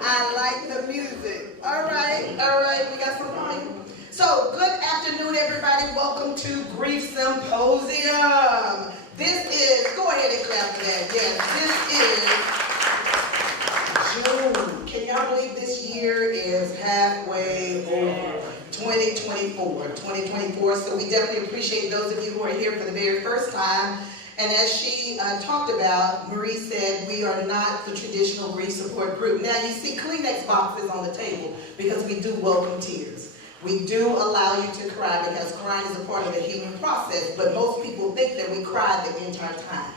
I like the music. All right, we got some volume. So, good afternoon, everybody. Welcome to Grief Symposium. This is, go ahead and clap for that. Yes, this is June. Can y'all believe this year is halfway over? 2024. So we definitely appreciate those of you who are here for the very first time. And as she talked about, Marie said we are not the traditional grief support group. Now you see Kleenex boxes on the table because we do welcome tears. We do allow you to cry because crying is a part of the healing process. But most people think that we cry the entire time.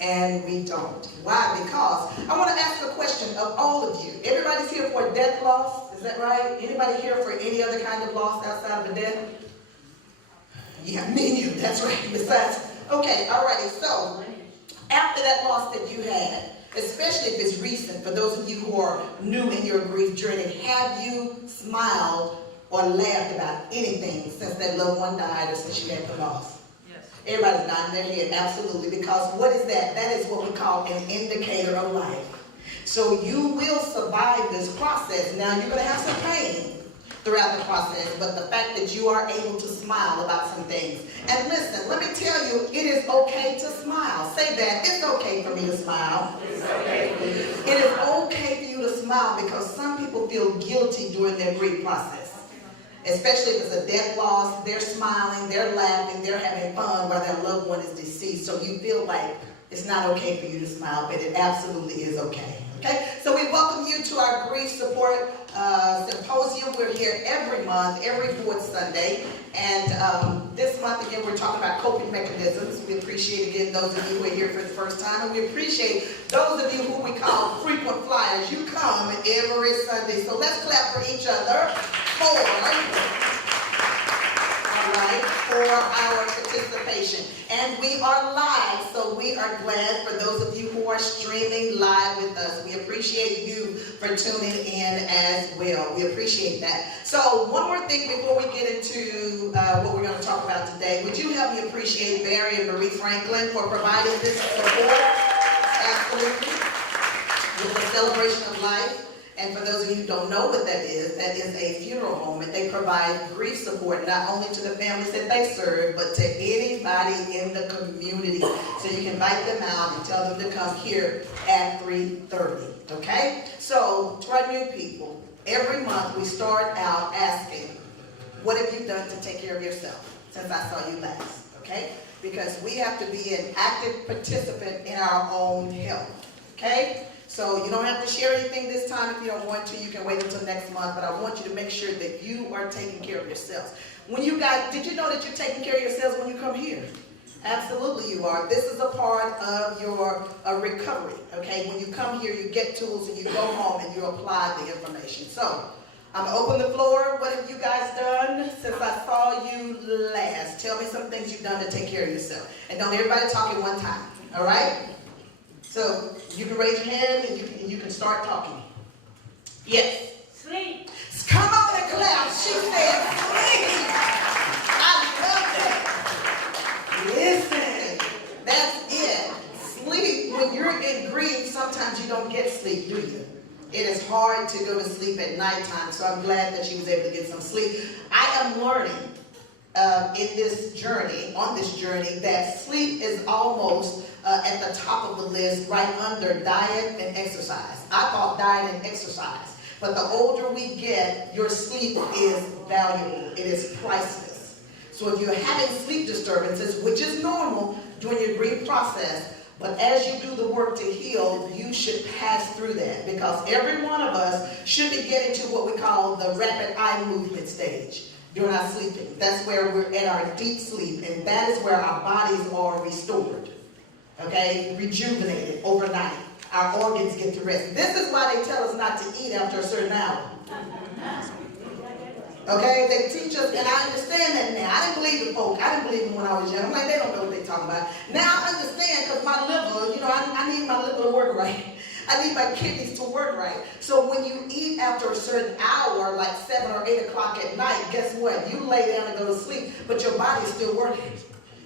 And we don't. Why? Because I want to ask a question of all of you. Everybody's here for a death loss. Is that right? Anybody here for any other kind of loss outside of a death? Yeah, me and you. That's right. Besides, okay, alrighty. So, after that loss that you had, especially if it's recent, for those of you who are new in your grief journey, have you smiled or laughed about anything since that loved one died or since you had the loss? Everybody's nodding their head, absolutely, because what is that? That is what we call an indicator of life. So you will survive this process. Now you're going to have some pain throughout the process, but the fact that you are able to smile about some things. And listen, let me tell you, it is okay to smile. Say that, it's okay for me to smile. It's okay for me to smile. It is okay for you to smile because some people feel guilty during their grief process. Especially if it's a death loss, they're smiling, they're laughing, they're having fun while their loved one is deceased. So you feel like it's not okay for you to smile, but it absolutely is okay. Okay? So we welcome you to our Grief Support Symposium. We're here every month, every fourth Sunday. And this month, again, we're talking about coping mechanisms. We appreciate, again, those of you who are here for the first time. And we appreciate those of you who we call frequent flyers. You come every Sunday. So let's clap for each other. For our participation. And we are live, so we are glad for those of you who are streaming live with us. We appreciate you for tuning in as well. We appreciate that. So one more thing before we get into what we're going to talk about today. Would you help me appreciate Barry and Marie Franklin for providing this support? Absolutely. With the celebration of life. And for those of you who don't know what that is a funeral home, and they provide grief support not only to the families that they serve, but to anybody in the community. So you can invite them out and tell them to come here at 3:30, okay? So, to our new people, every month we start out asking, what have you done to take care of yourself since I saw you last, okay? Because we have to be an active participant in our own health, okay? So you don't have to share anything this time if you don't want to. You can wait until next month, but I want you to make sure that you are taking care of yourselves. Did you know that you're taking care of yourselves when you come here? Absolutely you are. This is a part of your recovery, okay? When you come here, you get tools and you go home and you apply the information. So I'm going to open the floor. What have you guys done since I saw you last? Tell me some things you've done to take care of yourself. And don't everybody talk at one time, all right? So you can raise your hand and you can start talking. Yes. Sleep. Come on and clap. She said sleep. I love that. Listen, that's it. Sleep. When you're in grief, sometimes you don't get sleep, do you? It is hard to go to sleep at nighttime, so I'm glad that she was able to get some sleep. I am learning on this journey, that sleep is almost at the top of the list, right under diet and exercise. I thought diet and exercise, but the older we get, your sleep is valuable. It is priceless. So if you're having sleep disturbances, which is normal during your grief process, but as you do the work to heal, you should pass through that, because every one of us should be getting to what we call the rapid eye movement stage during our sleeping. That's where we're at our deep sleep, and that is where our bodies are restored, okay, rejuvenated overnight. Our organs get to rest. This is why they tell us not to eat after a certain hour. Okay, they teach us, and I understand that now. I didn't believe the folk. I didn't believe them when I was young. I'm like, they don't know what they're talking about. Now I understand, because my liver, I need my liver to work right. I need my kidneys to work right. So when you eat after a certain hour, like 7 or 8 o'clock at night, guess what? You lay down and go to sleep, but your body's still working.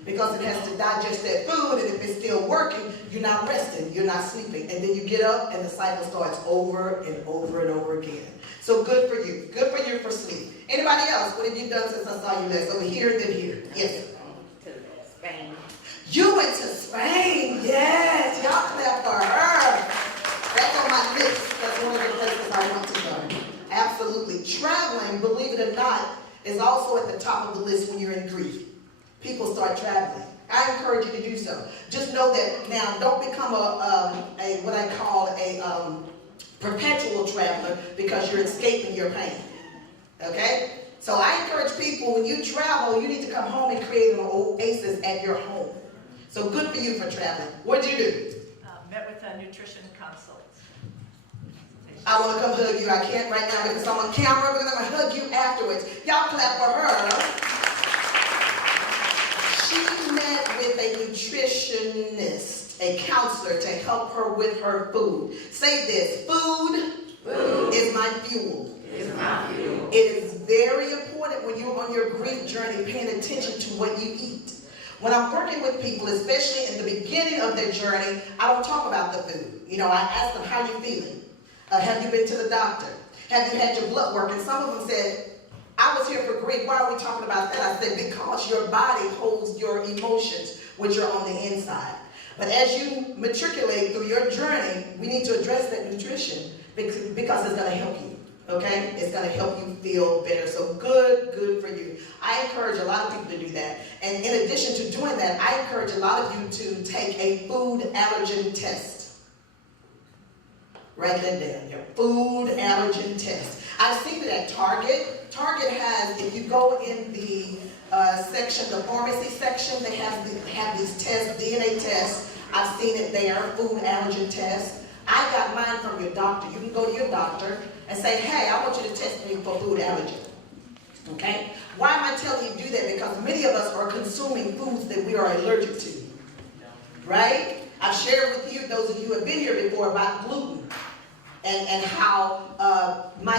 because it has to digest that food, and if it's still working, you're not resting, you're not sleeping. And then you get up and the cycle starts over and over and over again. So good for you. Good for you for sleep. Anybody else? What have you done since I saw you last? Over here and then here. Yes. To Spain. You went to Spain. Yes. Y'all clap for her. That's on my list. That's one of the places I want to go. Absolutely. Traveling, believe it or not, is also at the top of the list when you're in grief. People start traveling. I encourage you to do so. Just know that now, don't become what I call a perpetual traveler because you're escaping your pain. Okay? So I encourage people, when you travel, you need to come home and create an oasis at your home. So good for you for traveling. What'd you do? Met with a nutrition consult. I want to come hug you. I can't right now because I'm on camera, but I'm going to hug you afterwards. Y'all clap for her. She met with a nutritionist, a counselor, to help her with her food. Say this: food is my fuel. It is very important when you're on your grief journey, paying attention to what you eat. When I'm working with people, especially in the beginning of their journey, I don't talk about the food. You know, I ask them, how you feeling? Have you been to the doctor? Have you had your blood work? And some of them said, I was here for grief. Why are we talking about that? I said, because your body holds your emotions, which are on the inside. But as you matriculate through your journey, we need to address that nutrition because it's going to help you. Okay? It's going to help you feel better. So good for you. I encourage a lot of people to do that. And in addition to doing that, I encourage a lot of you to take a food allergen test. Write that down. Your food allergen test. I've seen it at Target. Target has, if you go in the section, the pharmacy section, they have these tests, DNA tests. I've seen it there, food allergen test. I got mine from your doctor. You can go to your doctor and say, hey, I want you to test me for food allergen. Okay? Why am I telling you to do that? Because many of us are consuming foods that we are allergic to. Right? I've shared with you, those of you who have been here before, about gluten and how my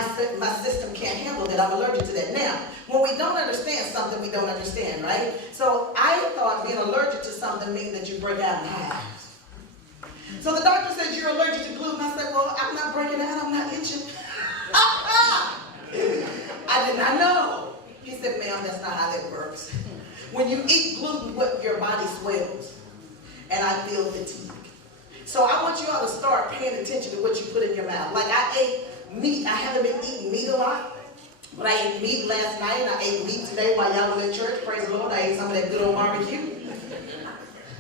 system can't handle that. I'm allergic to that. Now, when we don't understand something, we don't understand, right? So I thought being allergic to something means that you break out in hives. So the doctor said, you're allergic to gluten. I said, well, I'm not breaking out. I'm not itching. I did not know. He said, ma'am, that's not how that works. When you eat gluten, your body swells. And I feel fatigue. So I want you all to start paying attention to what you put in your mouth. Like I ate meat. I haven't been eating meat a lot. But I ate meat last night and I ate meat today while y'all were in church. Praise the Lord. I ate some of that good old barbecue.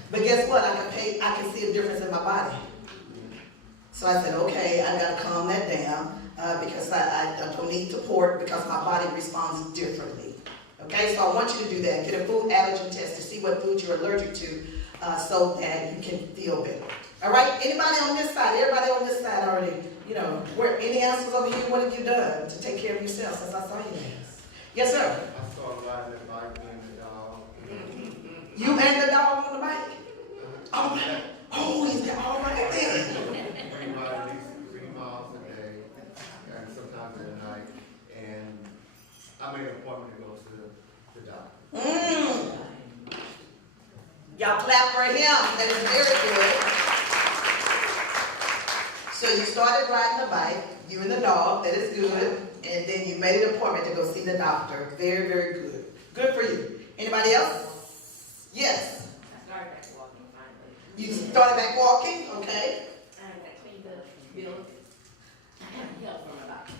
But guess what? I can see a difference in my body. So I said, okay, I got to calm that down because I don't eat the pork because my body responds differently. Okay, so I want you to do that. Get a food allergen test to see what food you're allergic to so that you can feel better. All right, anybody on this side? Everybody on this side already, where any answers over here? What have you done to take care of yourself since I saw you last? Yes, sir. I started riding the bike and the dog. You and the dog on the bike? Oh, he's got all right then. We ride at least 3 miles a day, and sometimes at night. And I made an appointment to go to the doctor. Y'all clap for him. That is very good. So you started riding the bike, you and the dog, that is good. And then you made an appointment to go see the doctor. Very, very good. Good for you. Anybody else? Yes. I started back walking finally. You started back walking? Okay. I cleaned up, built. I have help from a doctor.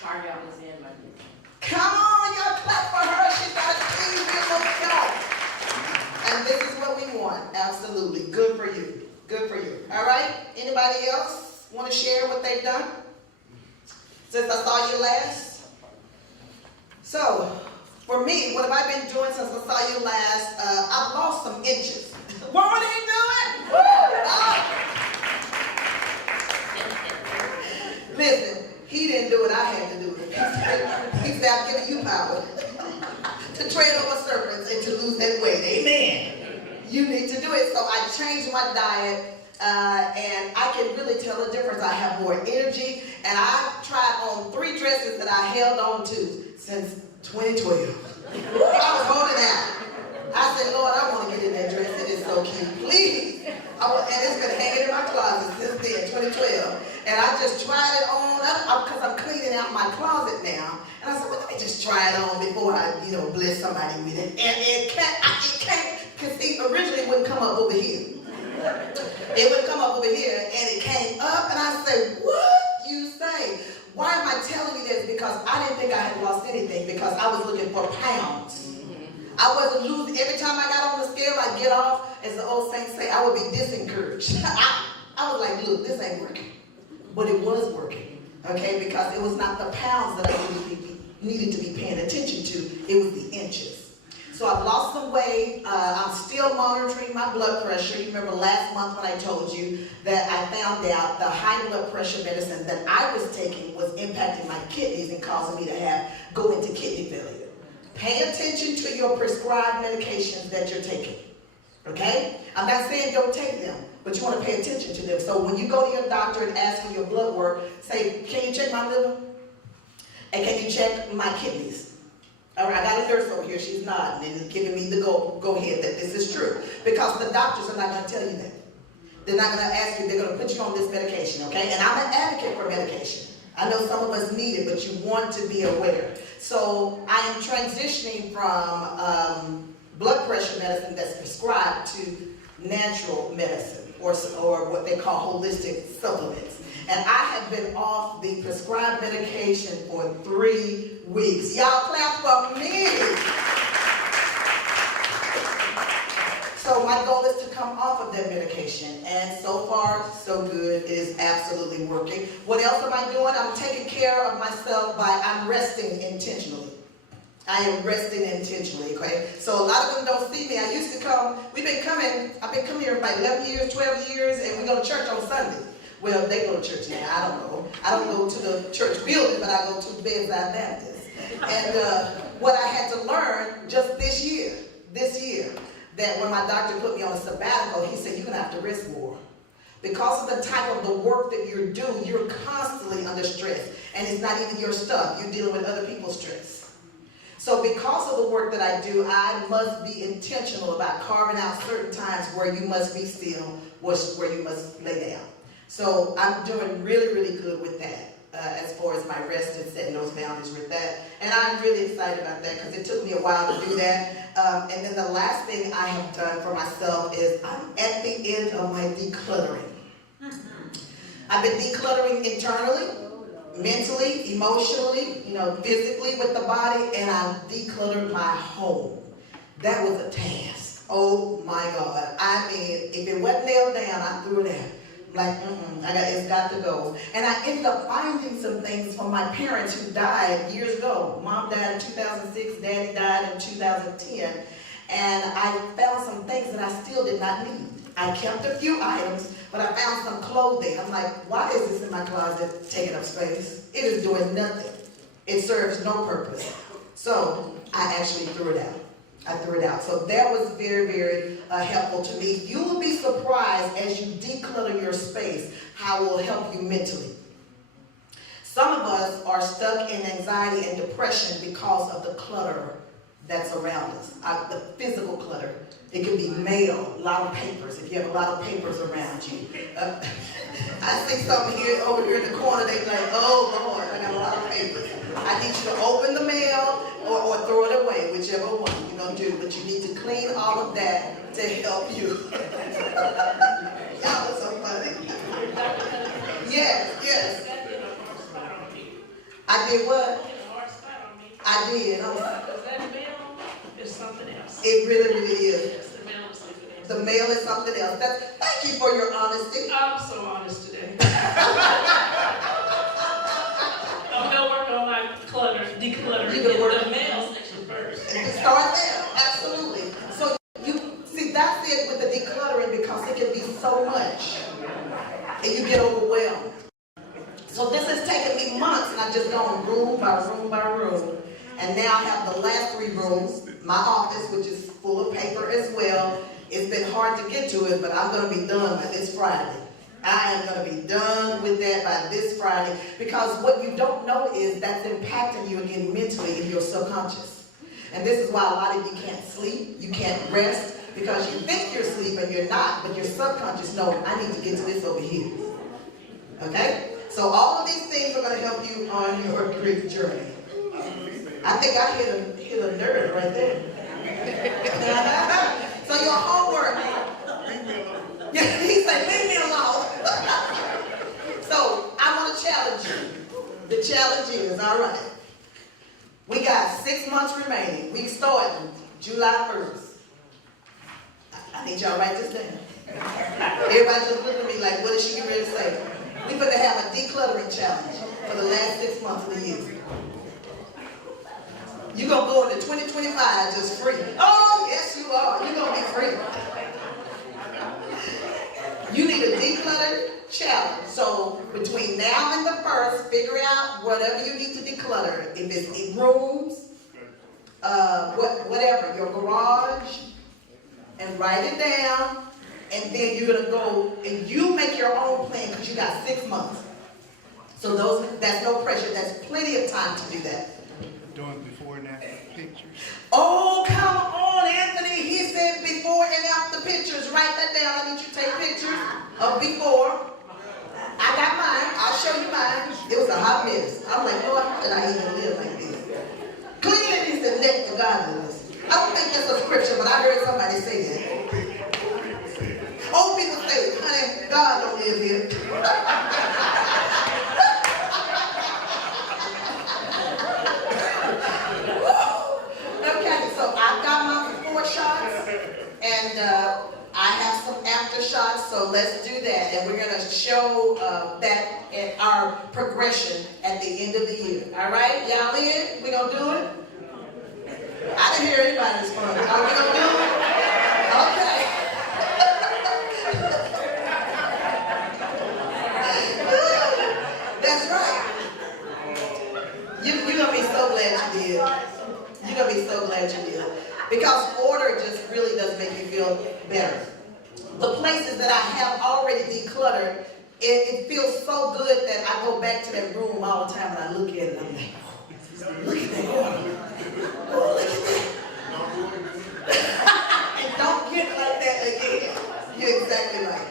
Cardio was in my business. Come on, y'all clap for her. She's got a clean bill of health. And this is what we want. Absolutely. Good for you. Good for you. All right. Anybody else want to share what they've done since I saw you last? So, for me, what have I been doing since I saw you last? I've lost some inches. What were they doing? Listen, he didn't do it. I had to do it. He said, I'm giving you power to tread over serpents and to lose that weight. Amen. You need to do it. So I changed my diet, and I can really tell the difference. I have more energy, and I've tried on 3 dresses that I held on to since 2012. I was holding out. I said, Lord, I want to get in that dress. It is so cute. Please. And it's been hanging in my closet since then, 2012. And I just tried it on because I'm cleaning out my closet now. And I said, well, let me just try it on before I, bless somebody with it. And it can't, because see, originally it wouldn't come up over here. It would come up over here, and it came up, and I said, what you say? Why am I telling you this? Because I didn't think I had lost anything, because I was looking for pounds. I wasn't losing. Every time I got on the scale, I'd get off, as the old saints say, I would be disencouraged. I was like, look, this ain't working. But it was working, okay? Because it was not the pounds that I needed to be paying attention to. It was the inches. So I've lost some weight. I'm still monitoring my blood pressure. You remember last month when I told you that I found out the high blood pressure medicine that I was taking was impacting my kidneys and causing me to go into kidney failure. Pay attention to your prescribed medications that you're taking, okay? I'm not saying don't take them, but you want to pay attention to them. So when you go to your doctor and ask for your blood work, say, can you check my liver? And can you check my kidneys? All right, I got a nurse over here. She's nodding and giving me the go ahead that this is true. Because the doctors are not going to tell you that. They're not going to ask you. They're going to put you on this medication, okay? And I'm an advocate for medication. I know some of us need it, but you want to be aware. So I am transitioning from blood pressure medicine that's prescribed to natural medicine or what they call holistic supplements. And I have been off the prescribed medication for 3 weeks. Y'all clap for me. So my goal is to come off of that medication. And so far, so good. It is absolutely working. What else am I doing? I'm taking care of myself I'm resting intentionally. I am resting intentionally, okay? So a lot of them don't see me. I used to come, I've been coming here for like 11 years, 12 years, and we go to church on Sunday. Well, they go to church now. I don't know. I don't go to the church building, but I go to Bedside Baptist. And what I had to learn just this year, that when my doctor put me on a sabbatical, he said, you're going to have to rest more. Because of the type of the work that you're doing, you're constantly under stress. And it's not even your stuff. You're dealing with other people's stress. So because of the work that I do, I must be intentional about carving out certain times where you must be still, where you must lay down. So I'm doing really, really good with that as far as my rest and setting those boundaries with that. And I'm really excited about that because it took me a while to do that. And then the last thing I have done for myself is I'm at the end of my decluttering. I've been decluttering internally, mentally, emotionally, physically with the body, and I've decluttered my home. That was a task. Oh my God. I mean, if it wasn't nailed down, I threw it out. Like, it's got to go. And I ended up finding some things from my parents who died years ago. Mom died in 2006, Daddy died in 2010. And I found some things that I still did not need. I kept a few items, but I found some clothing. I'm like, why is this in my closet taking up space? It is doing nothing. It serves no purpose. So I actually threw it out. So that was very, very helpful to me. You will be surprised as you declutter your space how it will help you mentally. Some of us are stuck in anxiety and depression because of the clutter that's around us, the physical clutter. It could be mail, a lot of papers, if you have a lot of papers around you. I see something over here in the corner, they like, oh Lord, I got a lot of papers. I need you to open the mail or throw it away, whichever one you're going to do. But you need to clean all of that to help you. Y'all are so funny. Yes. I did what? I did. That mail is something else. It really, really is. Yes, the mail is something else. The mail is something else. Thank you for your honesty. I'm so honest today. I'm still working on my decluttering. You can work the mail section first. Start there, absolutely. So that's it with the decluttering because it can be so much and you get overwhelmed. So this has taken me months and I've just gone room by room by room. And now I have the last 3 rooms, my office, which is full of paper as well. It's been hard to get to it, but I'm going to be done by this Friday. I am going to be done with that by this Friday because what you don't know is that's impacting you again mentally in your subconscious. And this is why a lot of you can't sleep, you can't rest, because you think you're asleep and you're not, but your subconscious knows, I need to get to this over here. Okay? So all of these things are going to help you on your grief journey. I think I hit a nerve right there. So your homework. Yeah, he said, leave me alone. So I want to challenge you. The challenge is, all right, we got 6 months remaining. We starting July 1st. I need y'all to write this down. Everybody just look at me like, what is she getting ready to say? We're going to have a decluttering challenge for the last 6 months of the year. You're going to go into 2025 just free. Oh, yes you are. You're going to be free. You need a declutter challenge. So between now and the 1st, figure out whatever you need to declutter. If it's in rooms, whatever, your garage, and write it down. And then you're going to go and you make your own plan because you got 6 months. So that's no pressure. That's plenty of time to do that. Doing before and after pictures. Oh, come on, Anthony. He said before and after pictures. Write that down. I need you to take pictures of before. I got mine. I'll show you mine. It was a hot mess. I'm like, Lord, how did I even live like this? Cleaning is the next to godliness. I don't think that's a scripture, but I heard somebody say that. Old people say, honey, God don't live here. Okay, so I've got my before shots, and I have some after shots, so let's do that. And we're going to show that in our progression at the end of the year. All right, y'all in? We going to do it? I didn't hear anybody respond. Are we going to do it? Okay. That's right. You're going to be so glad you did. You're going to be so glad you did. Because order just really does make you feel better. The places that I have already decluttered, it feels so good that I go back to that room all the time and I look at it and I'm like, oh, look at that order. Oh, look at that. And don't get like that again. You're exactly right.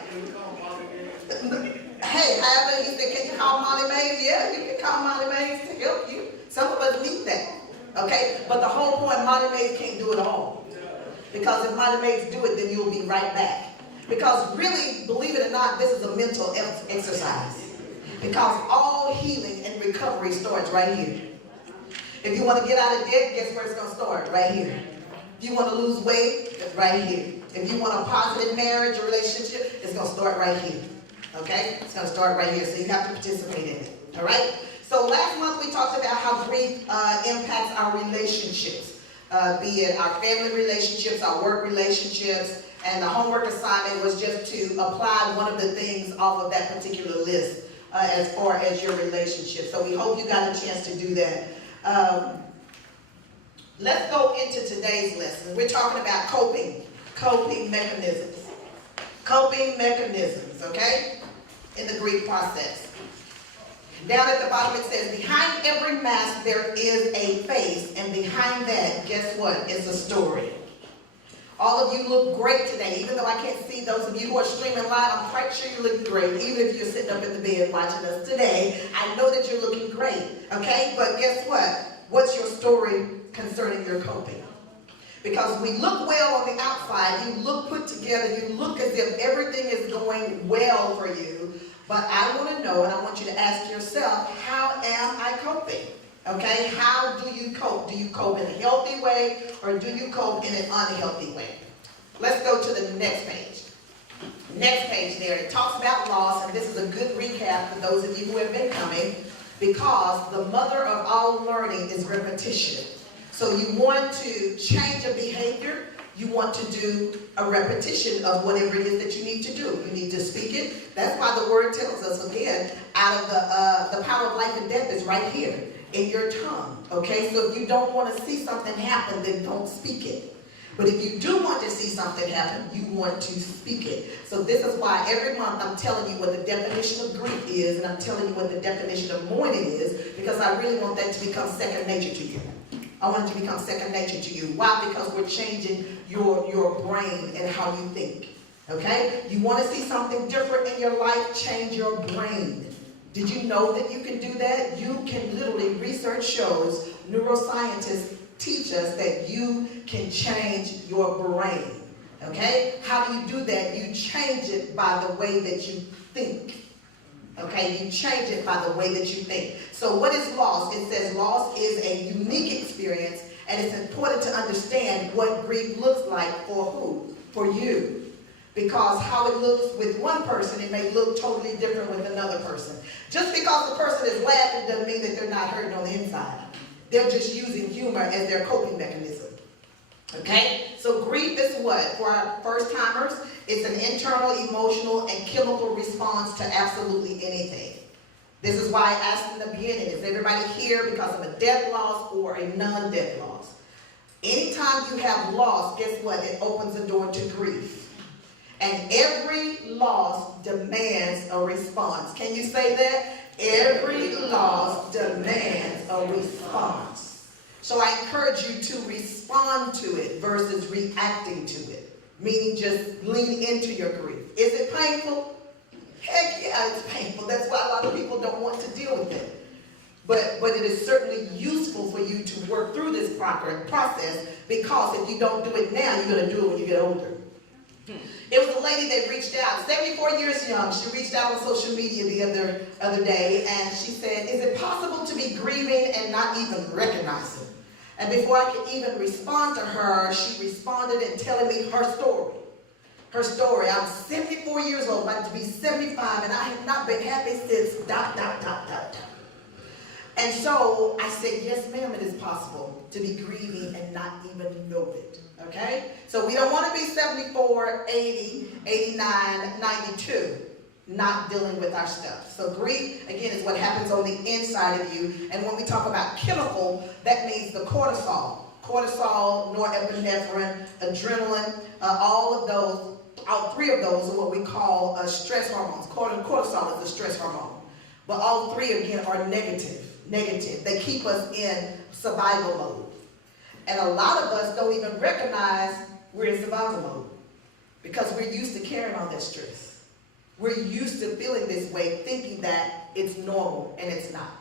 Hey, however, he said, can you call Molly Mays? Yeah, you can call Molly Mays to help you. Some of us need that. Okay? But the whole point, Molly Mays can't do it all. Because if Molly Mays do it, then you'll be right back. Because really, believe it or not, this is a mental exercise. Because all healing and recovery starts right here. If you want to get out of debt, guess where it's going to start? Right here. If you want to lose weight, right here. If you want a positive marriage or relationship, it's going to start right here. Okay? It's going to start right here, so you have to participate in it. All right? So last month we talked about how grief impacts our relationships, be it our family relationships, our work relationships, and the homework assignment was just to apply one of the things off of that particular list as far as your relationship. So we hope you got a chance to do that. Let's go into today's lesson. We're talking about coping mechanisms. Coping mechanisms, okay? In the grief process. Down at the bottom it says, behind every mask there is a face, and behind that, guess what? It's a story. All of you look great today. Even though I can't see those of you who are streaming live, I'm quite sure you look great. Even if you're sitting up in the bed watching us today, I know that you're looking great, okay? But guess what? What's your story concerning your coping? Because we look well on the outside, you look put together, you look as if everything is going well for you. But I want to know, and I want you to ask yourself, how am I coping? Okay, how do you cope? Do you cope in a healthy way, or do you cope in an unhealthy way? Let's go to the next page. Next page there, it talks about loss, and this is a good recap for those of you who have been coming, because the mother of all learning is repetition. So you want to change a behavior, you want to do a repetition of whatever it is that you need to do. You need to speak it. That's why the word tells us, again, out of the power of life and death is right here in your tongue. Okay, so if you don't want to see something happen, then don't speak it. But if you do want to see something happen, you want to speak it. So this is why every month I'm telling you what the definition of grief is, and I'm telling you what the definition of mourning is, because I really want that to become second nature to you. I want it to become second nature to you. Why? Because we're changing your brain and how you think. Okay? You want to see something different in your life? Change your brain. Did you know that you can do that? You can literally, research shows, neuroscientists teach us that you can change your brain. Okay? How do you do that? You change it by the way that you think. Okay? You change it by the way that you think. So what is loss? It says loss is a unique experience, and it's important to understand what grief looks like for who? For you. Because how it looks with one person, it may look totally different with another person. Just because the person is laughing doesn't mean that they're not hurting on the inside. They're just using humor as their coping mechanism. Okay? So grief is what? For our first timers, it's an internal, emotional, and chemical response to absolutely anything. This is why I asked in the beginning, is everybody here because of a death loss or a non-death loss? Anytime you have loss, guess what? It opens the door to grief. And every loss demands a response. Can you say that? Every loss demands a response. So I encourage you to respond to it versus reacting to it. Meaning just lean into your grief. Is it painful? Heck yeah, it's painful. That's why a lot of people don't want to deal with it. But it is certainly useful for you to work through this process, because if you don't do it now, you're going to do it when you get older. It was a lady that reached out, 74 years young. She reached out on social media the other day, and she said, is it possible to be grieving and not even recognize it? And before I could even respond to her, she responded in telling me her story. Her story. I'm 74 years old, about to be 75, and I have not been happy since ... And so I said, yes, ma'am, it is possible to be grieving and not even know it. Okay? So we don't want to be 74, 80, 89, 92, not dealing with our stuff. So grief, again, is what happens on the inside of you. And when we talk about chemical, that means the cortisol, norepinephrine, adrenaline, all three of those are what we call stress hormones. Cortisol is a stress hormone. But all three, again, are negative. They keep us in survival mode. And a lot of us don't even recognize we're in survival mode because we're used to carrying all that stress. We're used to feeling this way, thinking that it's normal, and it's not.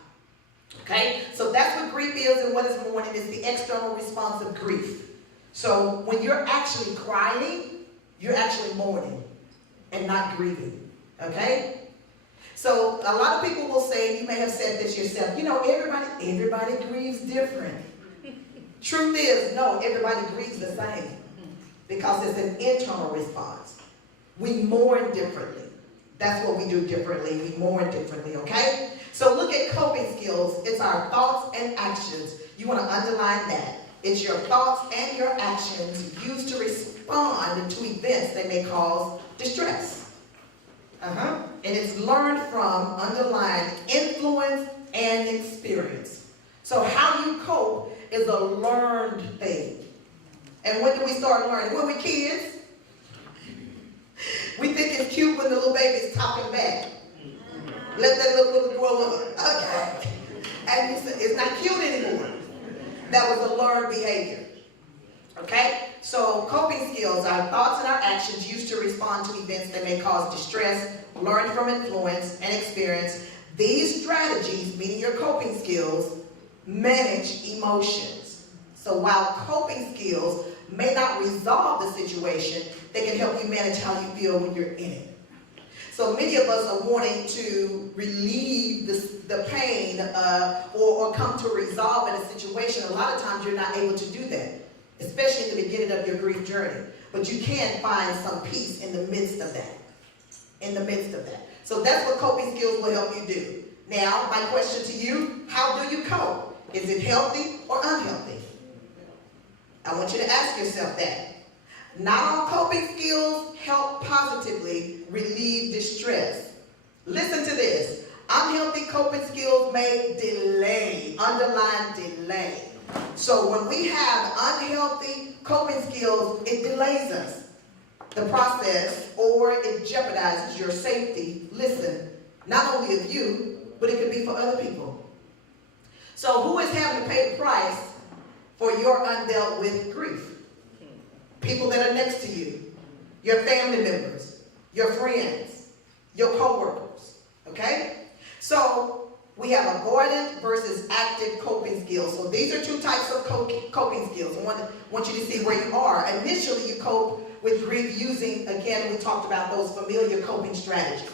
Okay? So that's what grief is, and what is mourning is the external response of grief. So when you're actually crying, you're actually mourning and not grieving. Okay? So a lot of people will say, you may have said this yourself, everybody grieves different. Truth is, no, everybody grieves the same because it's an internal response. We mourn differently. That's what we do differently. We mourn differently, okay? So look at coping skills. It's our thoughts and actions. You want to underline that. It's your thoughts and your actions used to respond to events that may cause distress. And it's learned from, underlined, influence and experience. So how you cope is a learned thing. And when do we start learning? When we're kids. We think it's cute when the little baby is talking back. Let that little grow up. Okay. And you say, it's not cute anymore. That was a learned behavior. Okay? So coping skills are thoughts and our actions used to respond to events that may cause distress, learn from influence and experience. These strategies, meaning your coping skills, manage emotions. So while coping skills may not resolve the situation, they can help you manage how you feel when you're in it. So many of us are wanting to relieve the pain or come to resolve in a situation. A lot of times you're not able to do that, especially in the beginning of your grief journey. But you can find some peace in the midst of that. So that's what coping skills will help you do. Now, my question to you, how do you cope? Is it healthy or unhealthy? I want you to ask yourself that. Not all coping skills help positively relieve distress. Listen to this. Unhealthy coping skills may delay, underline delay. So when we have unhealthy coping skills, it delays us, the process, or it jeopardizes your safety. Listen, not only of you, but it could be for other people. So who is having to pay the price for your undealt with grief. People that are next to you, your family members, your friends, your co-workers, okay? So we have avoidant versus active coping skills. So these are two types of coping skills. I want you to see where you are. Initially, you cope with grief using, again, we talked about those familiar coping strategies,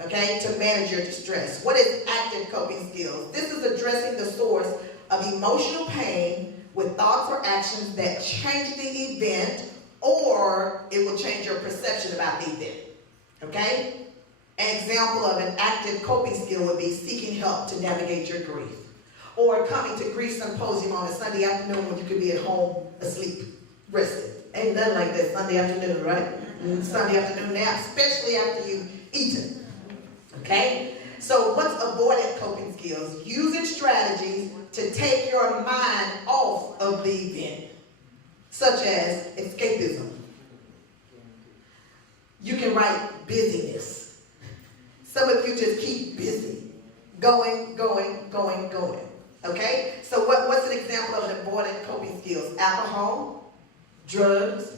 okay, to manage your distress. What is active coping skills? This is addressing the source of emotional pain with thoughts or actions that change the event, or it will change your perception about the event, okay? An example of an active coping skill would be seeking help to navigate your grief, or coming to grief symposium on a Sunday afternoon when you could be at home asleep, rested. Ain't nothing like that Sunday afternoon, right? Sunday afternoon nap, especially after you've eaten, okay? So what's avoidant coping skills? Using strategies to take your mind off of the event, such as escapism. You can write busyness. Some of you just keep busy, going, okay? So what's an example of an avoidant coping skills? Alcohol, drugs,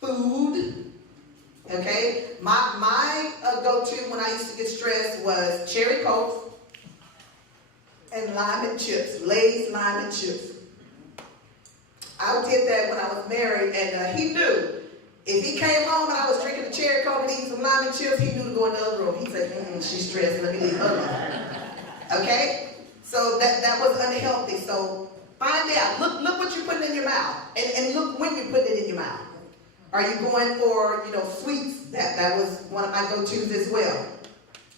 food, okay? My go-to when I used to get stressed was cherry Coke and lime and chips, Lay's lime and chips. I did that when I was married, and he knew. If he came home and I was drinking a cherry Coke and eating some lime and chips, he knew to go in the other room. He said, she's stressed, let me leave her alone. Okay? So that was unhealthy. So find out, look what you're putting in your mouth, and look when you're putting it in your mouth. Are you going for, sweets? That was one of my go-tos as well,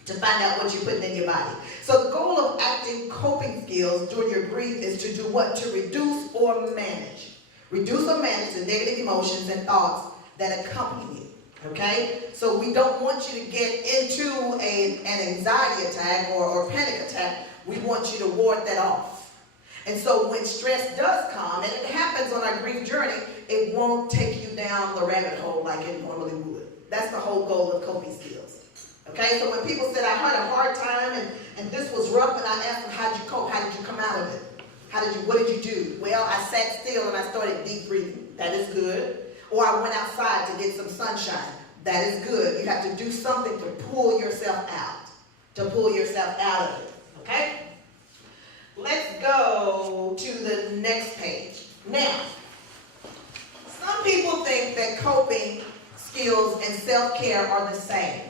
to find out what you're putting in your body. So the goal of active coping skills during your grief is to do what? To reduce or manage. Reduce or manage the negative emotions and thoughts that accompany it, okay? So we don't want you to get into an anxiety attack or panic attack. We want you to ward that off. And so when stress does come, and it happens on our grief journey, it won't take you down the rabbit hole like it normally would. That's the whole goal of coping skills. Okay, so when people said I had a hard time and this was rough, and I asked them, how'd you cope? How did you come out of it? What did you do? Well, I sat still and I started deep breathing. That is good. Or I went outside to get some sunshine. That is good. You have to do something to pull yourself out. To pull yourself out of it. Okay? Let's go to the next page. Now, some people think that coping skills and self-care are the same.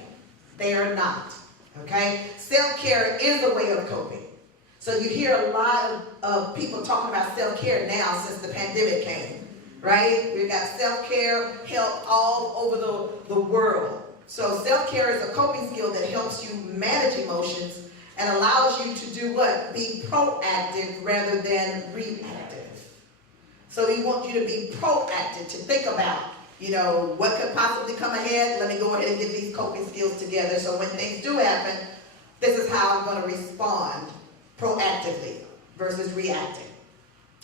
They are not. Okay? Self-care is a way of coping. So you hear a lot of people talking about self-care now since the pandemic came. Right? We've got self-care help all over the world. So self-care is a coping skill that helps you manage emotions and allows you to do what? Be proactive rather than reactive. So we want you to be proactive, to think about, what could possibly come ahead. Let me go ahead and get these coping skills together so when things do happen, this is how I'm going to respond proactively versus reacting.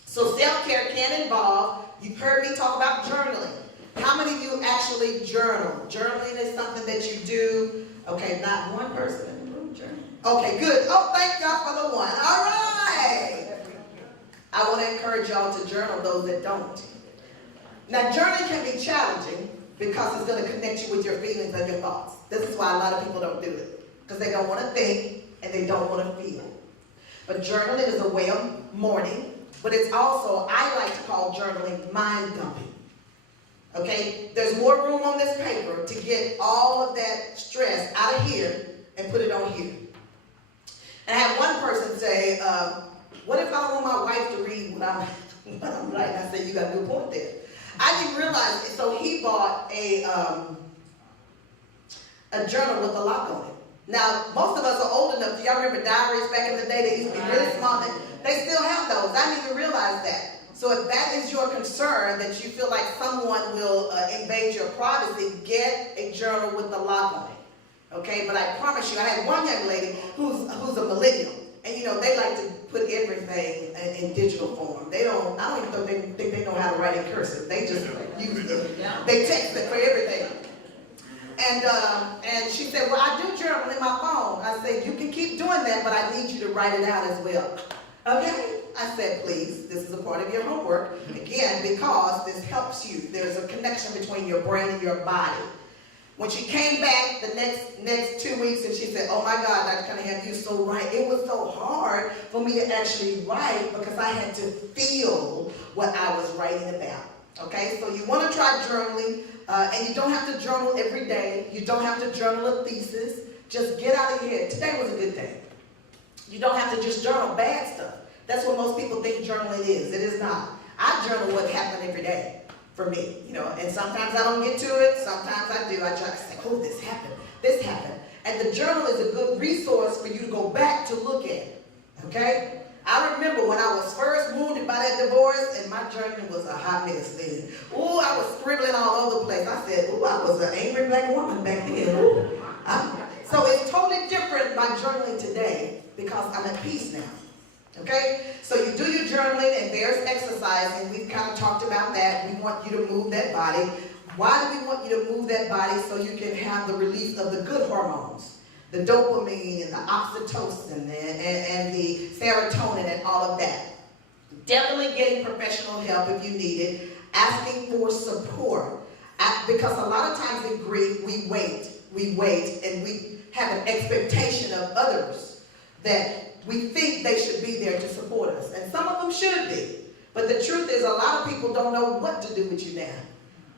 So self-care can involve, you've heard me talk about journaling. How many of you actually journal? Journaling is something that you do. Okay, not one person in the room journal. Okay, good. Oh, thank God for the one. All right. I want to encourage y'all to journal, those that don't. Now, journaling can be challenging because it's going to connect you with your feelings and your thoughts. This is why a lot of people don't do it, because they don't want to think and they don't want to feel. But journaling is a way of mourning, but it's also, I like to call journaling mind dumping. Okay? There's more room on this paper to get all of that stress out of here and put it on here. And I had one person say, what if I don't want my wife to read what I'm writing? I said, you got a good point there. I didn't realize it, so he bought a journal with a lock on it. Now, most of us are old enough. Do y'all remember diaries back in the day? They used to be really small. They still have those. I didn't even realize that. So if that is your concern, that you feel like someone will invade your privacy, get a journal with a lock on it. Okay? But I promise you, I had one young lady who's a millennial. And they like to put everything in digital form. I don't even think they know how to write in cursive. They just use it. They text it for everything. And she said, well, I do journal in my phone. I said, you can keep doing that, but I need you to write it out as well. Okay? I said, please, this is a part of your homework. Again, because this helps you. There's a connection between your brain and your body. When she came back the next 2 weeks and she said, oh my God, Dr. Cunningham, you're so right. It was so hard for me to actually write because I had to feel what I was writing about. Okay, so you want to try journaling, and you don't have to journal every day. You don't have to journal a thesis. Just get out of your head. Today was a good day. You don't have to just journal bad stuff. That's what most people think journaling is. It is not. I journal what happened every day for me, and sometimes I don't get to it. Sometimes I do. I try to say, oh, this happened. This happened. And the journal is a good resource for you to go back to look at. Okay? I remember when I was first wounded by that divorce, and my journey was a hot mess then. Oh, I was scribbling all over the place. I said, oh, I was an angry black woman back then. So it's totally different, my journaling today, because I'm at peace now. Okay? So you do your journaling, and there's exercise, and we've kind of talked about that. We want you to move that body. Why do we want you to move that body? So you can have the release of the good hormones. The dopamine and the oxytocin and the serotonin and all of that. Definitely getting professional help if you need it. Asking for support. Because a lot of times in grief, we wait, and we have an expectation of others that we think they should be there to support us. And some of them should be. But the truth is, a lot of people don't know what to do with you now,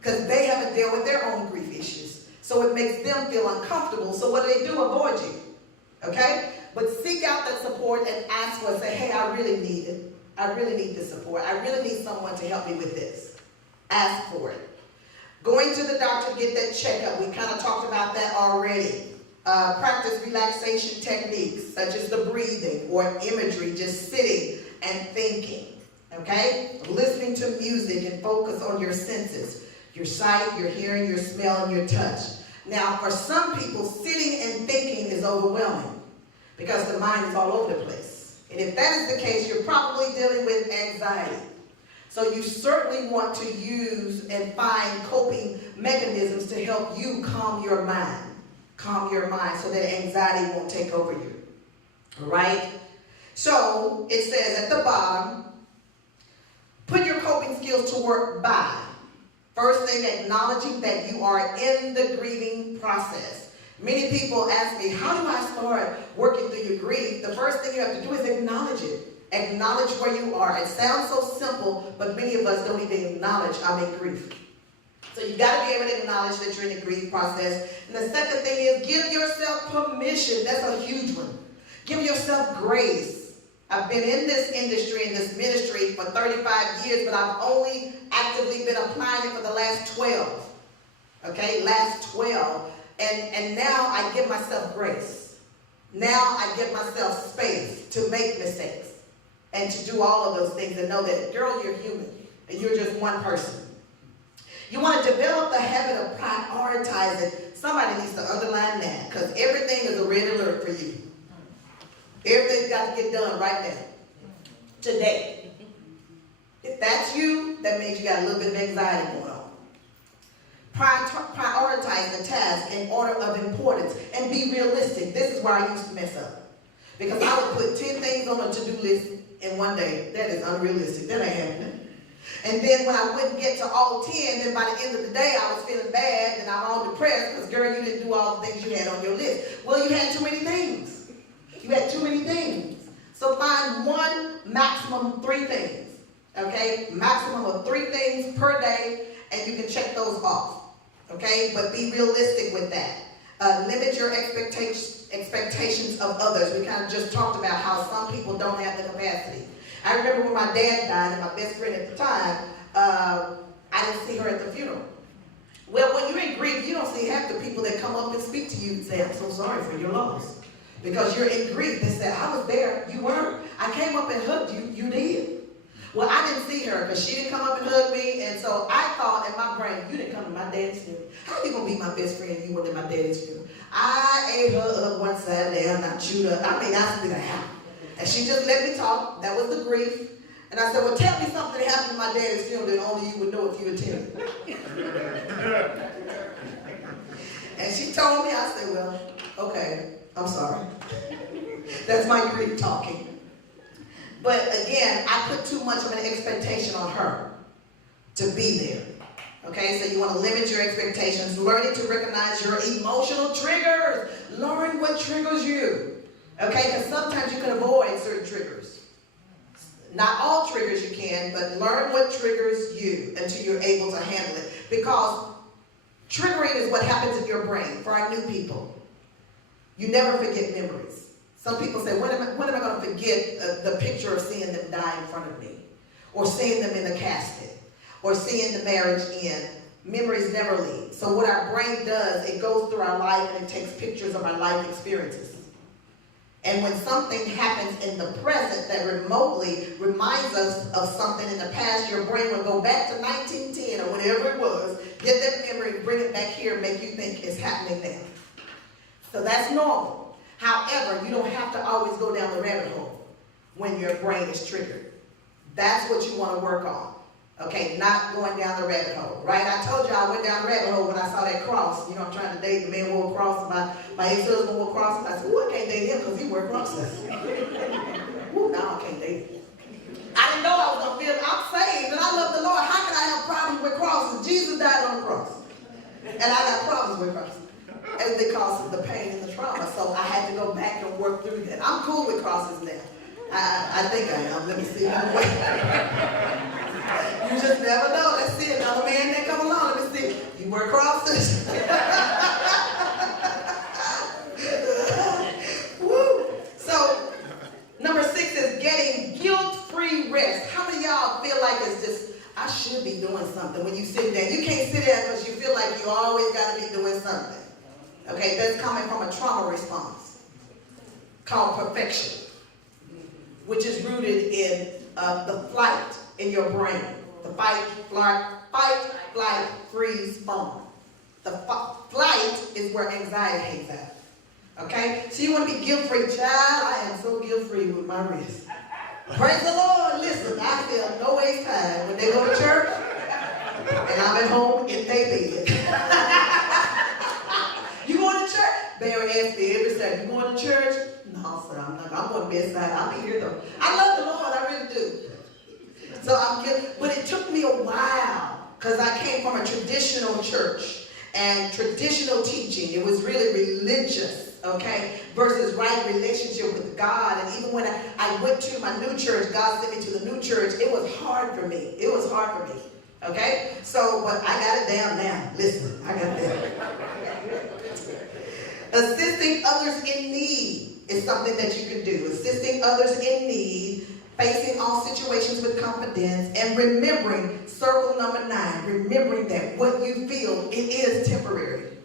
because they haven't dealt with their own grief issues. So it makes them feel uncomfortable. So what do? Avoid you. Okay? But seek out that support and ask for it. Say, hey, I really need it. I really need this support. I really need someone to help me with this. Ask for it. Going to the doctor to get that checkup. We kind of talked about that already. Practice relaxation techniques such as the breathing or imagery, just sitting and thinking. Okay? Listening to music and focus on your senses. Your sight, your hearing, your smell, and your touch. Now, for some people, sitting and thinking is overwhelming because the mind is all over the place. And if that is the case, you're probably dealing with anxiety. So you certainly want to use and find coping mechanisms to help you calm your mind. Calm your mind so that anxiety won't take over you. All right? So it says at the bottom, put your coping skills to work by. First thing, acknowledging that you are in the grieving process. Many people ask me, how do I start working through your grief? The first thing you have to do is acknowledge it. Acknowledge where you are. It sounds so simple, but many of us don't even acknowledge I'm in grief. So you got to be able to acknowledge that you're in the grief process. And the second thing is give yourself permission. That's a huge one. Give yourself grace. I've been in this industry, in this ministry for 35 years, but I've only actively been applying it for the last 12. Okay, last 12. And now I give myself grace. Now I give myself space to make mistakes and to do all of those things and know that, girl, you're human and you're just one person. You want to develop the habit of prioritizing. Somebody needs to underline that because everything is a red alert for you. Everything's got to get done right now. Today. If that's you, that means you got a little bit of anxiety going on. Prioritize the task in order of importance and be realistic. This is where I used to mess up. Because I would put 10 things on a to-do list in one day. That is unrealistic. That ain't happening. And then when I wouldn't get to all 10, then by the end of the day, I was feeling bad and I'm all depressed because, girl, you didn't do all the things you had on your list. Well, you had too many things. You had too many things. So find one, maximum 3 things. Okay? Maximum of 3 things per day, and you can check those off. Okay? But be realistic with that. Limit your expectations of others. We kind of just talked about how some people don't have the capacity. I remember when my dad died, and my best friend at the time, I didn't see her at the funeral. Well, when you're in grief, you don't see half the people that come up and speak to you and say, I'm so sorry for your loss. Because you're in grief. They said, I was there. You weren't. I came up and hugged you. You did. Well, I didn't see her because she didn't come up and hug me. And so I thought in my brain, you didn't come to my daddy's funeral. How are you going to be my best friend if you weren't at my daddy's funeral? I ate her up one side down, I chewed her. I mean, I spit her out. And she just let me talk. That was the grief. And I said, well, tell me something that happened at my daddy's funeral that only you would know if you attended. And she told me, I said, well, okay, I'm sorry. That's my grief talking. But again, I put too much of an expectation on her to be there. Okay, so you want to limit your expectations. Learning to recognize your emotional triggers. Learn what triggers you. Okay, because sometimes you can avoid certain triggers. Not all triggers you can, but learn what triggers you until you're able to handle it. Because triggering is what happens in your brain. For our new people, you never forget memories. Some people say, when am I going to forget the picture of seeing them die in front of me? Or seeing them in the casket? Or seeing the marriage end? Memories never leave. So what our brain does, it goes through our life and it takes pictures of our life experiences. And when something happens in the present that remotely reminds us of something in the past, your brain will go back to 1910 or whatever it was, get that memory, bring it back here, and make you think it's happening now. So that's normal. However, you don't have to always go down the rabbit hole when your brain is triggered. That's what you want to work on. Okay, not going down the rabbit hole, right? I told you I went down the rabbit hole when I saw that cross. You know, I'm trying to date the man who wore a cross, and my ex-husband wore a cross. And I said, I can't date him because he wore crosses. Now I can't date him. I didn't know I was going to feel, I'm saved and I love the Lord. How can I have problems with crosses? Jesus died on the cross. And I got problems with crosses. And because of the pain and the trauma. So I had to go back and work through that. I'm cool with crosses now. I think I am. Let me see. You just never know. Let's see another man that come along. Let me see. You wear crosses? Woo. So, number 6 is getting guilt-free rest. How many of y'all feel like it's just, I should be doing something when you sit there? You can't sit there because you feel like you always got to be doing something. Okay, that's coming from a trauma response called perfection, which is rooted in the flight in your brain. The fight, flight, freeze, fawn. The flight is where anxiety hangs out. Okay? So you want to be guilt-free. Child, I am so guilt-free with my wrist. Praise the Lord. Listen, I feel no waste time when they go to church and I'm at home in their bed. You going to church? Barry asks me every Saturday, you going to church? No, sir, I'm not. I'm going to bedside. I'll be here though. I love the Lord, I really do. So I'm guilty. But it took me a while because I came from a traditional church and traditional teaching. It was really religious, okay, versus right relationship with God. And even when I went to my new church, God sent me to the new church, it was hard for me. It was hard for me, okay? So, but I got it down now. Listen, I got it down. Assisting others in need is something that you can do. Assisting others in need, facing all situations with confidence, and remembering, circle number 9, remembering that what you feel, it is temporary.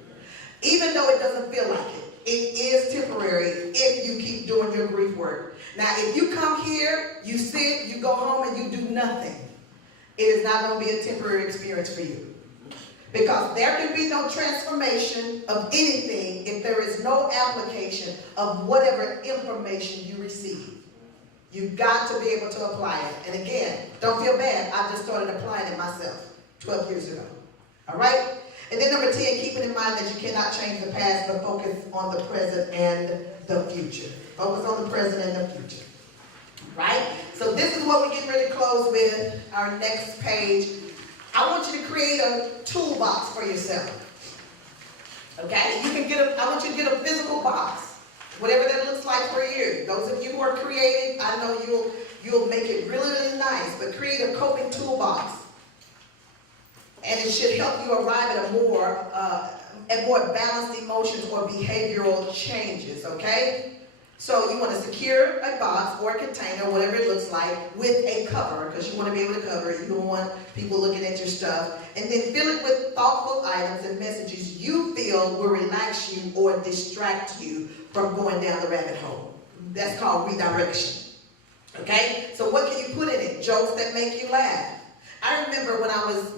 Even though it doesn't feel like it, it is temporary if you keep doing your grief work. Now, if you come here, you sit, you go home, and you do nothing, it is not going to be a temporary experience for you. Because there can be no transformation of anything if there is no application of whatever information you receive. You've got to be able to apply it. And again, don't feel bad. I just started applying it myself 12 years ago. All right? And then number 10, keeping in mind that you cannot change the past, but focus on the present and the future. Focus on the present and the future. Right? So this is what we're getting ready to close with. Our next page. I want you to create a toolbox for yourself. Okay? You can I want you to get a physical box. Whatever that looks like for you. Those of you who are creative, I know you'll make it really, really nice. But create a coping toolbox. And it should help you arrive at more balanced emotions or behavioral changes. Okay? So you want to secure a box or a container, whatever it looks like, with a cover, because you want to be able to cover it. You don't want people looking at your stuff. And then fill it with thoughtful items and messages you feel will relax you or distract you from going down the rabbit hole. That's called redirection. Okay? So what can you put in it? Jokes that make you laugh. I remember when I was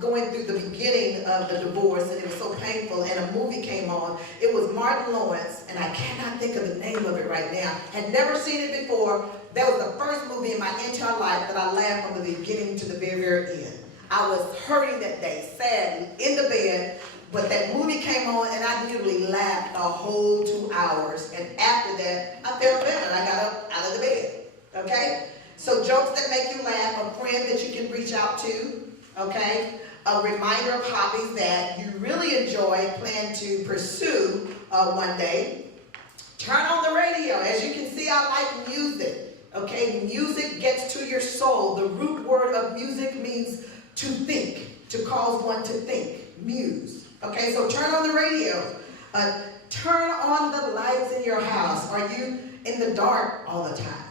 going through the beginning of the divorce, and it was so painful, and a movie came on. It was Martin Lawrence, and I cannot think of the name of it right now. Had never seen it before. That was the first movie in my entire life that I laughed from the beginning to the very, very end. I was hurting that day, sad, in the bed, but that movie came on, and I literally laughed a whole 2 hours. And after that, I felt better. I got up out of the bed. okay? So jokes that make you laugh, a friend that you can reach out to, okay? A reminder of hobbies that you really enjoy, plan to pursue one day. Turn on the radio. As you can see, I like music, okay? Music gets to your soul. The root word of music means to think, to cause one to think, muse. Okay, so turn on the radio. Turn on the lights in your house. Are you in the dark all the time?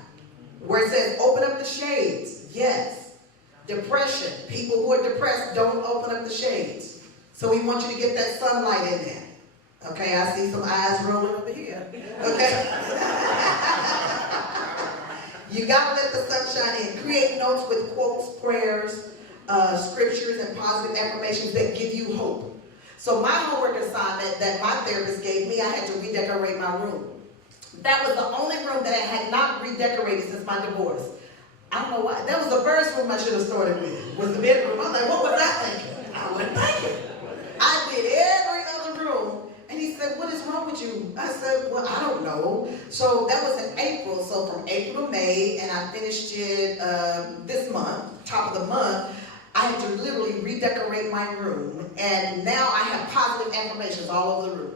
Where it says, open up the shades. Yes. Depression. People who are depressed don't open up the shades. So we want you to get that sunlight in there. Okay, I see some eyes rolling over here. Okay. You got to let the sunshine in. Create notes with quotes, prayers, scriptures, and positive affirmations that give you hope. So my homework assignment that my therapist gave me, I had to redecorate my room. That was the only room that I had not redecorated since my divorce. I don't know why. That was the first room I should have started with, was the bedroom. I'm like, what was I thinking? I wasn't thinking. I did every other room. And he said, what is wrong with you? I said, well, I don't know. So that was in April. So from April to May, and I finished it this month, top of the month, I had to literally redecorate my room. And now I have positive affirmations all over the room.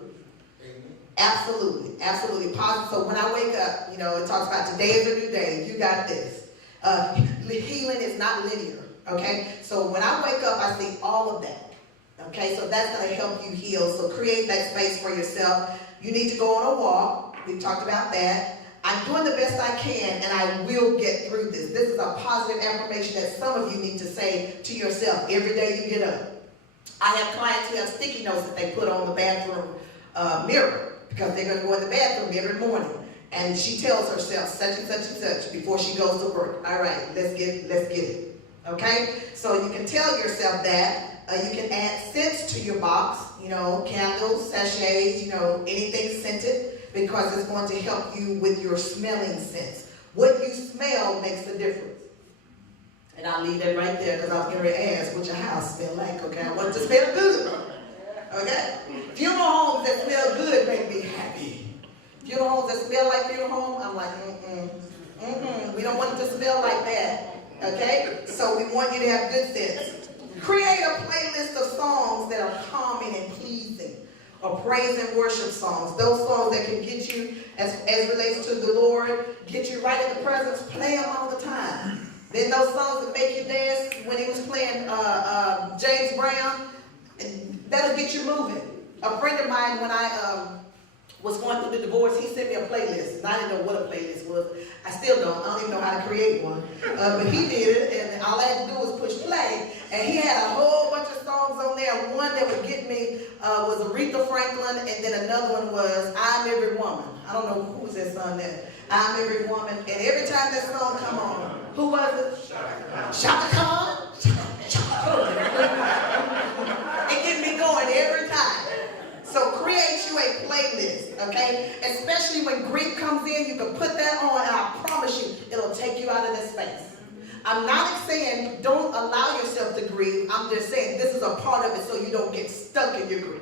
Absolutely, absolutely positive. So when I wake up, you know, it talks about today is a new day. You got this. Healing is not linear, okay? So when I wake up, I see all of that, okay? So that's going to help you heal. So create that space for yourself. You need to go on a walk. We talked about that. I'm doing the best I can, and I will get through this. This is a positive affirmation that some of you need to say to yourself every day you get up. I have clients who have sticky notes that they put on the bathroom mirror because they're going to go in the bathroom every morning. And she tells herself such and such and such before she goes to work. All right, let's get it. Okay? So you can tell yourself that. You can add scents to your box, you know, candles, sachets, you know, anything scented, because it's going to help you with your smelling sense. What you smell makes a difference. And I'll leave that right there because I was going to ask what your house smell like. Okay, I want it to smell good. Okay? Funeral homes that smell good make me happy. Funeral homes that smell like funeral home, I'm like, we don't want it to smell like that. Okay? So we want you to have good sense. Create a playlist of songs that are calming and pleasing, or praise and worship songs. Those songs that can get you, as relates to the Lord, get you right in the presence, play them all the time. Then those songs that make you dance, when he was playing James Brown, that'll get you moving. A friend of mine, when I was going through the divorce, he sent me a playlist, and I didn't know what a playlist was. I still don't. I don't even know how to create one. But he did it, and all I had to do was push play. And he had a whole bunch of songs on there. One that would get me was Aretha Franklin, and then another one was I'm Every Woman. I don't know who was that song there. I'm Every Woman. And every time that song come on, who was it? Shaka Khan. It get me going every time. So create you a playlist, okay? Especially when grief comes in, you can put that on, and I promise you, it'll take you out of this space. I'm not saying don't allow yourself to grieve. I'm just saying this is a part of it so you don't get stuck in your grief.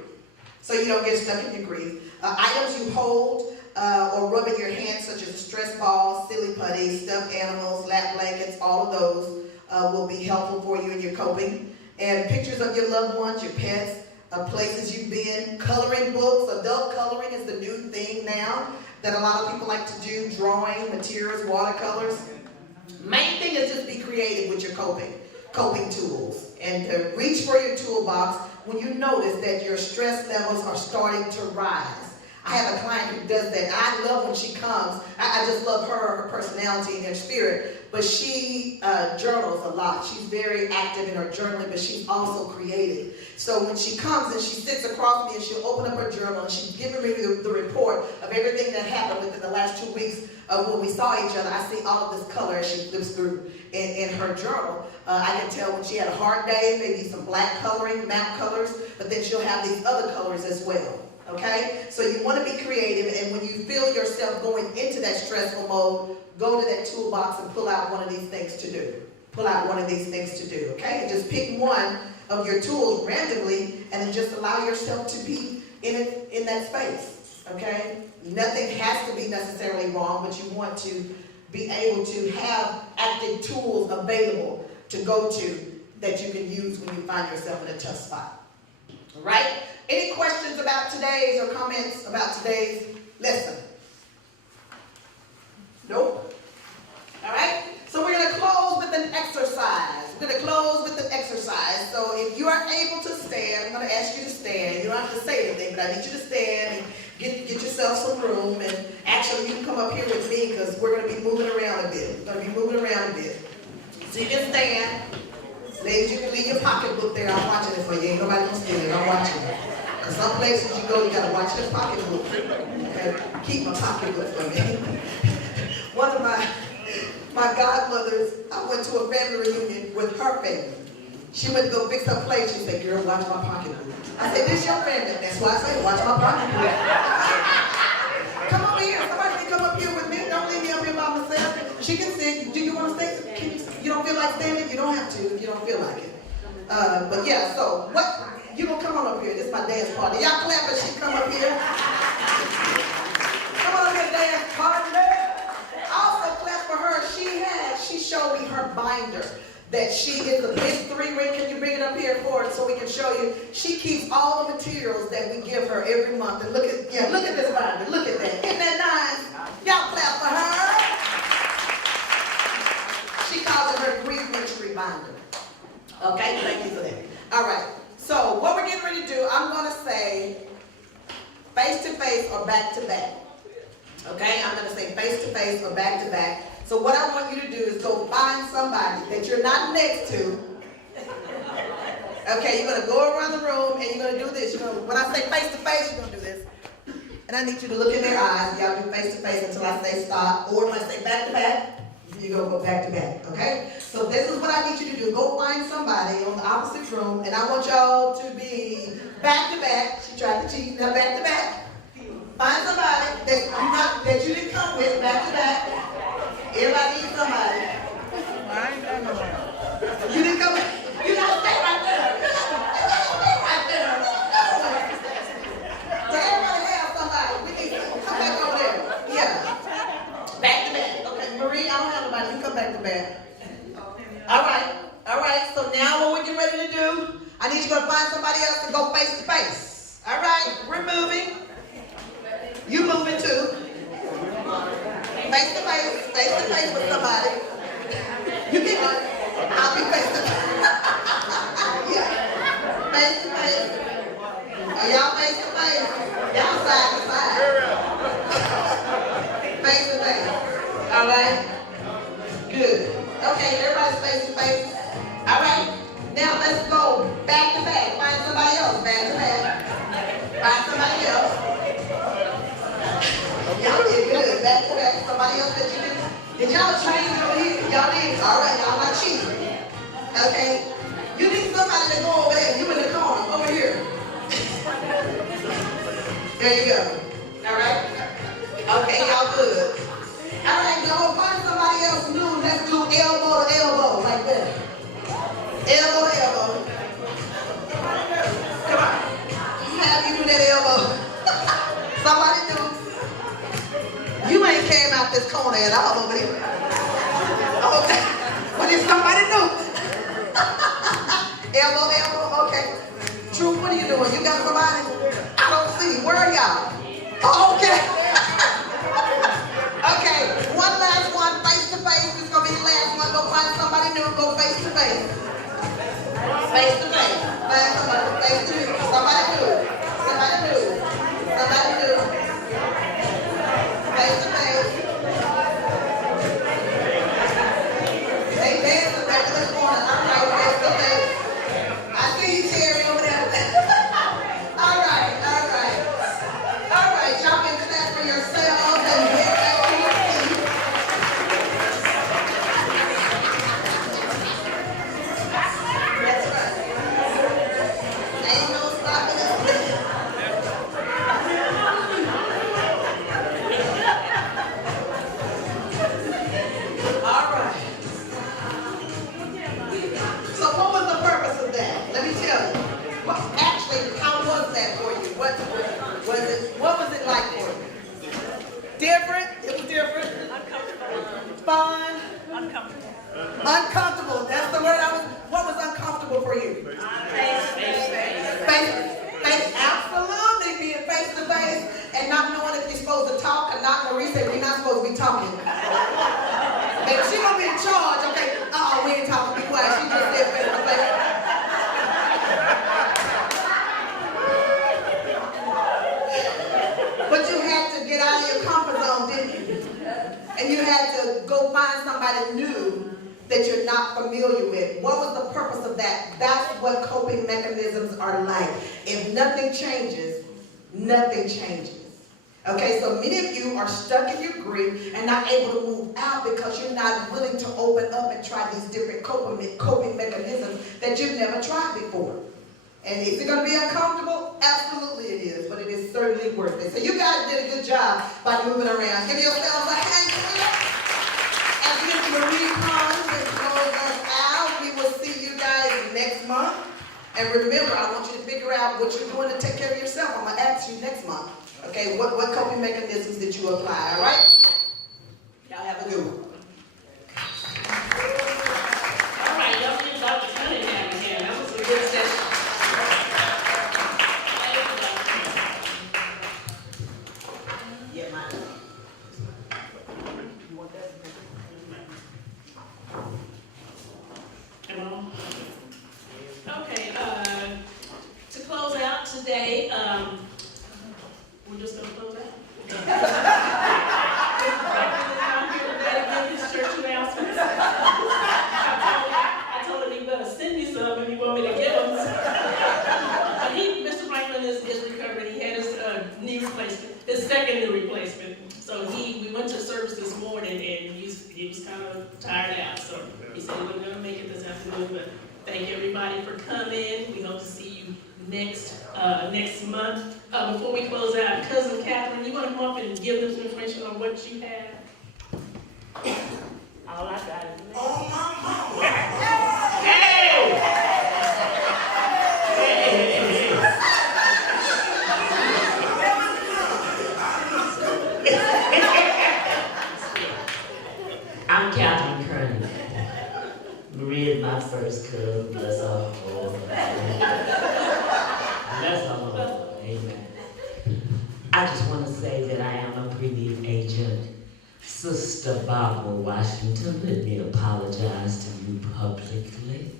Items you hold or rub in your hands, such as stress balls, silly putty, stuffed animals, lap blankets, all of those will be helpful for you in your coping. And pictures of your loved ones, your pets, places you've been, coloring books. Adult coloring is the new thing now that a lot of people like to do, drawing, materials, watercolors. Main thing is just be creative with your coping tools, and to reach for your toolbox when you notice that your stress levels are starting to rise. I have a client who does that. I love when she comes. I just love her personality and her spirit. But she journals a lot. She's very active in her journaling, but she's also creative. So when she comes and she sits across me and she'll open up her journal and she's giving me the report of everything that happened within the last 2 weeks of when we saw each other, I see all of this color as she flips through in her journal. I can tell when she had a hard day, maybe some black coloring, matte colors, but then she'll have these other colors as well. Okay? So you want to be creative, and when you feel yourself going into that stressful mode, go to that toolbox and pull out one of these things to do. Okay? And just pick one of your tools randomly, and then just allow yourself to be in that space. Okay? Nothing has to be necessarily wrong, but you want to be able to have active tools available to go to that you can use when you find yourself in a tough spot. All right? Any questions about today's or comments about today's lesson? Nope. All right? So we're going to close with an exercise. We're going to close with an exercise. So if you are able to stand, I'm going to ask you to stand. You don't have to say anything, but I need you to stand and get yourself some room. And actually, you can come up here with me because we're going to be moving around a bit. We're going to be moving around a bit. So you can stand. Ladies, you can leave your pocketbook there. I'm watching it for you. Ain't nobody gonna steal it. I'm watching it. And some places you go, you gotta watch your pocketbook. Okay? Keep my pocketbook for me. One of my godmothers, I went to a family reunion with her family. She went to go fix her plate. She said, "Girl, watch my pocketbook." I said, "This your family." That's why I say, watch my pocketbook. Come over here. Somebody can come up here with me. Don't leave me up here by myself. She can sit. Do you want to stay? You don't feel like standing? You don't have to if you don't feel like it. But yeah, so what? You gonna come on up here. This is my dance party. Y'all clap as she come up here. Come on up here, dance party. Also clap for her. She showed me her binder. That she is a big 3-ring. Can you bring it up here for us so we can show you? She keeps all the materials that we give her every month. And look at this binder. Look at that. Isn't that nice? Y'all clap for her. She calls it her grief ministry binder. Okay, thank you for that. All right. So what we're getting ready to do, I'm going to say face to face or back to back. Okay, I'm going to say face to face or back to back. So what I want you to do is go find somebody that you're not next to. Okay, you're going to go around the room and you're going to do this. When I say face to face, you're going to do this. And I need you to look in their eyes. Y'all do face to face until I say stop. Or when I say back to back, you're going to go back to back. Okay? So this is what I need you to do. Go find somebody on the opposite room. And I want y'all to be back to back. She tried to cheat. Now back to back. Find somebody that you didn't come with. Back to back. Everybody needs somebody. You didn't come. You gotta stay right there. You gotta stay right there. So everybody have somebody. We need to come back over there. Yeah. Back to back. Okay, Marie, I don't have nobody. You come back to back. All right. All right. So now what we're getting ready to do, I need you to find somebody else to go face to face. All right. We're moving. You moving too. Face to face with somebody. You can do it. I'll be face to face. Yeah. Face to face. Are y'all face to face? Y'all side to side. Face to face. All right. Good. Okay, everybody's face to face. All right. Now let's go back to back. Find somebody else. Back to back. Find somebody else. Y'all did good. Back to back. Somebody else that you didn't. Did y'all train over here? Y'all did. All right. Y'all not cheating. Okay. You need somebody to go over there. You in the corner. Over here. There you go. All right. Okay. Y'all good. All right. Go find somebody else new. Let's do elbow to elbow like that. Elbow to elbow. Come on. Have you do that elbow. Somebody do. You ain't came out this corner at all over here. Okay. But it's somebody new. Elbow, elbow, okay. Truth, what are you doing? You got somebody? I don't see. Where are y'all? Oh, okay. Okay. One last one, face to face. This is going to be the last one. Go find somebody new. Go face to face. Face to face. Find somebody. Face to face. Somebody new. Somebody new. Somebody new. Face to face. They dancing back in the corner. All right, face to face. I see you, Terry, over there. All right. All right, y'all can clap for yourselves and get back to your feet. That's right. Ain't no stopping us. Uncomfortable. That's the word what was uncomfortable for you? Face, absolutely being face to face and not knowing if you're supposed to talk or not. Marie said we're not supposed to be talking. And she gonna be in charge. Okay, we ain't talking. Be quiet. She just said face to face. But you had to get out of your comfort zone, didn't you? And you had to go find somebody new that you're not familiar with. What was the purpose of that? That's what coping mechanisms are like. If nothing changes, nothing changes. Okay, so many of you are stuck in your grief and not able to move out because you're not willing to open up and try these different coping mechanisms that you've never tried before. And is it going to be uncomfortable? Absolutely it is, but it is certainly worth it. So you guys did a good job by moving around. Give yourselves a hand clap. As Miss Marie comes and close us out, we will see you guys next month. And remember, I want you to figure out what you're doing to take care of yourself. I'm going to ask you next month. Okay, what coping mechanisms did you apply, all right? Y'all have a good one. All right, y'all give Dr. Cunningham again. That was a good session. Yeah, mine. Am I on? Okay, to close out today, we're just gonna close out. His church announcements. I told him he better send me some if you want me to get them. Mr. Franklin is recovering. He had his knee replacement, his second knee replacement. So we went to service this morning and he was kind of tired out. So he said he wasn't gonna make it this afternoon, but thank everybody for coming. We hope to see you next month. Before we close out, Cousin Catherine, you want to come up and give them some information on what you have? All I got is I'm Catherine Cunningham. Marie is my first cousin. Bless her heart. Bless her heart. Amen. I just want to say that I am a pre-need agent. Sister Barbara Washington, let me apologize to you publicly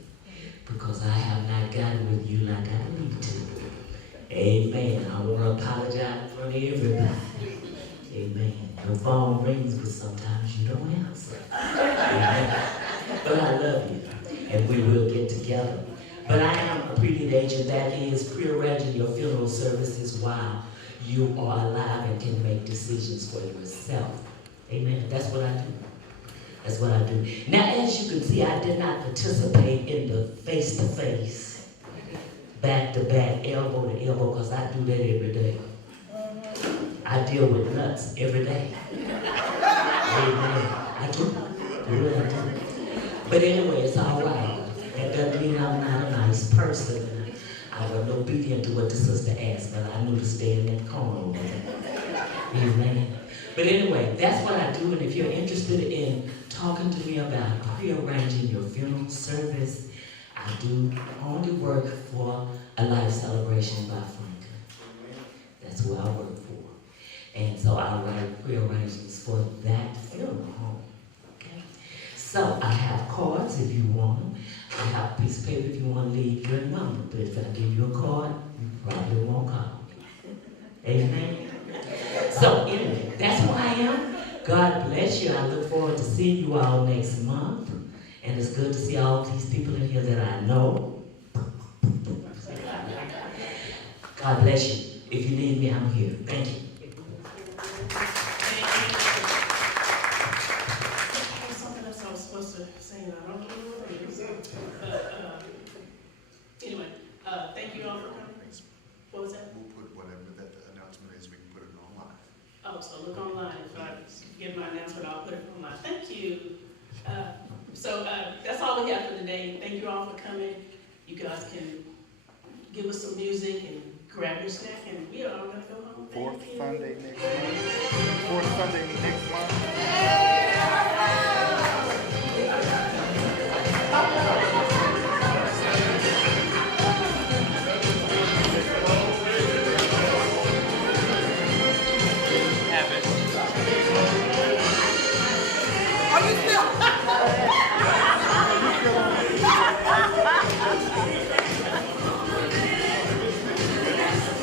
because I have not gotten with you like I need to. Amen. I want to apologize in front of everybody. Amen. Your phone rings, but sometimes you don't answer. Amen. But I love you, and we will get together. But I am a pre-need agent, that is pre-arranging your funeral services while you are alive and can make decisions for yourself. Amen. That's what I do. That's what I do. Now, as you can see, I did not participate in the face-to-face, back-to-back, elbow to elbow, because I do that every day. I deal with nuts every day. Amen. I do. Really, I do. But anyway, it's all right. That doesn't mean I'm not a nice person. I was obedient to what the sister asked, but I knew to stay in that corner over there. Amen. But anyway, that's what I do, and if you're interested in talking to me about pre-arranging your funeral service, I do only work for a life celebration by Franklin. That's who I work for. And so I write pre-arrangements for that funeral home. Okay? So I have cards if you want them. I have a piece of paper if you want to leave your number. But if I give you a card, you probably won't call me. Amen? So anyway, that's who I am. God bless you. I look forward to seeing you all next month. And it's good to see all these people in here that I know. God bless you. If you need me, I'm here. Thank you. Something else I was supposed to say, and I don't know what it is. Anyway, thank you all for coming. What was that? We'll put whatever that the announcement is, we can put it online. Oh, so look online. If I give my announcement, I'll put it online. Thank you. So that's all we have for today. Thank you all for coming. You guys can give us some music and grab your snack, and we are all going to go home. Fourth Sunday next month.